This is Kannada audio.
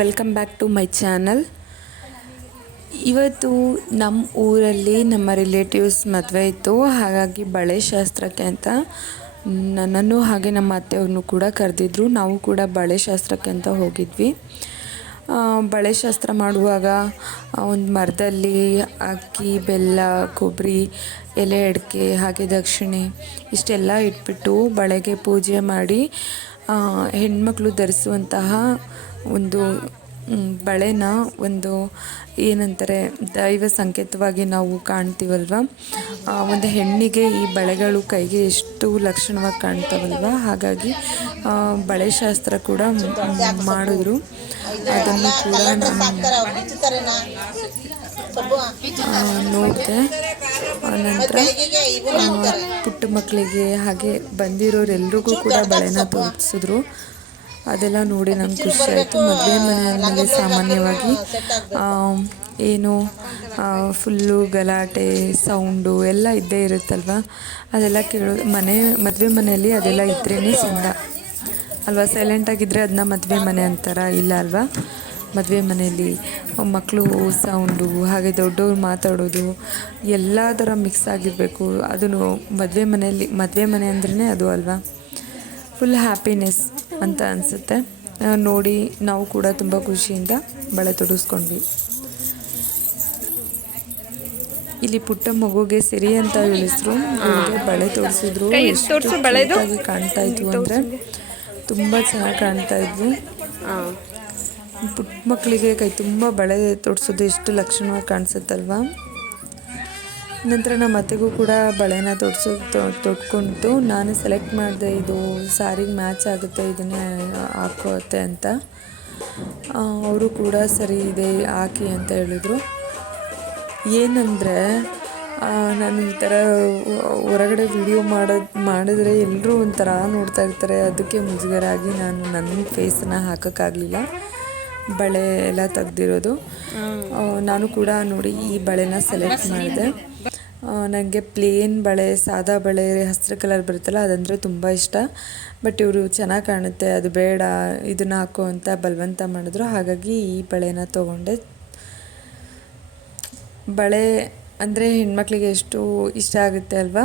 Welcome back to my channel. ಇವತ್ತು ನಮ್ಮ ಊರಲ್ಲಿ ನಮ್ಮ ರಿಲೇಟಿವ್ಸ್ ಮದುವೆ ಇತ್ತು. ಹಾಗಾಗಿ ಬಳೆ ಶಾಸ್ತ್ರಕ್ಕೆ ಅಂತ ನನ್ನನ್ನು ಹಾಗೆ ನಮ್ಮ ಅತ್ತೆಯವ್ರನ್ನೂ ಕೂಡ ಕರೆದಿದ್ರು. ನಾವು ಕೂಡ ಬಳೆ ಶಾಸ್ತ್ರಕ್ಕೆ ಅಂತ ಹೋಗಿದ್ವಿ. ಬಳೆ ಶಾಸ್ತ್ರ ಮಾಡುವಾಗ ಒಂದು ಮರದಲ್ಲಿ ಅಕ್ಕಿ, ಬೆಲ್ಲ, ಕೊಬ್ಬರಿ, ಎಲೆ ಅಡಿಕೆ ಹಾಗೆ ದಕ್ಷಿಣೆ ಇಷ್ಟೆಲ್ಲ ಇಟ್ಬಿಟ್ಟು ಬಳೆಗೆ ಪೂಜೆ ಮಾಡಿ ಹೆಣ್ಮಕ್ಳು ಧರಿಸುವಂತಹ ಒಂದು ಬಳೆನ ಒಂದು ಏನಂತಾರೆ ದೈವ ಸಂಕೇತವಾಗಿ ನಾವು ಕಾಣ್ತೀವಲ್ವ. ಒಂದು ಹೆಣ್ಣಿಗೆ ಈ ಬಳೆಗಳು ಕೈಗೆ ಎಷ್ಟು ಲಕ್ಷಣವಾಗಿ ಕಾಣ್ತಾವಲ್ವ. ಹಾಗಾಗಿ ಬಳೆ ಶಾಸ್ತ್ರ ಕೂಡ ಮಾಡಿದ್ರು. ಅದನ್ನು ಕೂಡ ನೋಡಿದೆ. ನಂತರ ಪುಟ್ಟ ಮಕ್ಕಳಿಗೆ ಹಾಗೆ ಬಂದಿರೋರೆಲ್ರಿಗೂ ಕೂಡ ಬಳೆನ ತೋರಿಸಿದ್ರು. ಅದೆಲ್ಲ ನೋಡಿ ನಂಗೆ ಖುಷಿ ಆಯಿತು. ಮದುವೆ ಮನೆಯಲ್ಲಿ ಸಾಮಾನ್ಯವಾಗಿ ಏನು ಫುಲ್ಲು ಗಲಾಟೆ ಸೌಂಡು ಎಲ್ಲ ಇದ್ದೇ ಇರುತ್ತಲ್ವ. ಅದೆಲ್ಲ ಕೇಳೋದು ಮದುವೆ ಮನೆಯಲ್ಲಿ ಅದೆಲ್ಲ ಇದ್ರೇ ಚೆಂದ ಅಲ್ವಾ. ಸೈಲೆಂಟಾಗಿದ್ದರೆ ಅದನ್ನ ಮದುವೆ ಮನೆ ಅಂತಾರ, ಇಲ್ಲ ಅಲ್ವಾ. ಮದುವೆ ಮನೆಯಲ್ಲಿ ಮಕ್ಕಳು ಸೌಂಡು ಹಾಗೆ ದೊಡ್ಡವ್ರು ಮಾತಾಡೋದು ಎಲ್ಲ ಥರ ಮಿಕ್ಸ್ ಆಗಿರಬೇಕು. ಅದನ್ನು ಮದುವೆ ಮನೆ ಅಂದ್ರೇ ಅದು ಅಲ್ವಾ. ಫುಲ್ ಹ್ಯಾಪಿನೆಸ್ ಅಂತ ಅನಿಸುತ್ತೆ. ನೋಡಿ ನಾವು ಕೂಡ ತುಂಬ ಖುಷಿಯಿಂದ ಬಳೆ ತೊಡಿಸ್ಕೊಂಡ್ವಿ. ಇಲ್ಲಿ ಪುಟ್ಟ ಮಗುಗೆ ಸಿರಿ ಅಂತ ಹೇಳಿದ್ರು. ಬಳೆ ತೊಡಿಸಿದ್ರು. ಎಷ್ಟು ಕ್ಯೂಟಾಗಿ ಕಾಣ್ತಾ ಇದ್ವು ಅಂದರೆ ತುಂಬ ಚೆನ್ನಾಗಿ ಕಾಣ್ತಾ ಇದ್ವು. ಪುಟ್ಟ ಮಕ್ಕಳಿಗೆ ಕೈ ತುಂಬ ಬಳೆ ತೊಡಿಸೋದು ಎಷ್ಟು ಲಕ್ಷಣವಾಗಿ ಕಾಣಿಸುತ್ತಲ್ವ. ನಂತರ ನಮ್ಮ ಅತ್ತೆಗೂ ಕೂಡ ಬಳೆನ ತೊಟ್ಕೊಂಡು ನಾನು ಸೆಲೆಕ್ಟ್ ಮಾಡಿದೆ. ಇದು ಸ್ಯಾರಿಗೆ ಮ್ಯಾಚ್ ಆಗುತ್ತೆ, ಇದನ್ನೇ ಹಾಕೋತ್ತೆ ಅಂತ. ಅವರು ಕೂಡ ಸರಿ ಇದೆ ಹಾಕಿ ಅಂತ ಹೇಳಿದರು. ಏನಂದರೆ ನಾನು ಈ ಥರ ಹೊರಗಡೆ ವಿಡಿಯೋ ಮಾಡಿದ್ರೆ ಎಲ್ಲರೂ ಒಂಥರ ನೋಡ್ತಾ ಇರ್ತಾರೆ. ಅದಕ್ಕೆ ಮುಜುಗರ ಆಗಿ ನಾನು ನನ್ನ ಫೇಸನ್ನು ಹಾಕೋಕ್ಕಾಗಲಿಲ್ಲ. ಬಳೆ ಎಲ್ಲ ತೆಗ್ದಿರೋದು. ನಾನು ಕೂಡ ನೋಡಿ ಈ ಬಳೆನ ಸೆಲೆಕ್ಟ್ ಮಾಡಿದೆ. ನನಗೆ ಪ್ಲೇನ್ ಬಳೆ, ಸಾದಾ ಬಳೆ, ಹಸಿರು ಕಲರ್ ಬರುತ್ತಲ್ಲ ಅದಂದರೆ ತುಂಬ ಇಷ್ಟ. ಬಟ್ ಇವರು ಚೆನ್ನಾಗಿ ಕಾಣುತ್ತೆ, ಅದು ಬೇಡ ಇದನ್ನು ಹಾಕೋ ಅಂತ ಬಲವಂತ ಮಾಡಿದ್ರು. ಹಾಗಾಗಿ ಈ ಬಳೆನ ತೊಗೊಂಡೆ. ಬಳೆ ಅಂದರೆ ಹೆಣ್ಮಕ್ಳಿಗೆ ಎಷ್ಟು ಇಷ್ಟ ಆಗುತ್ತೆ ಅಲ್ವಾ.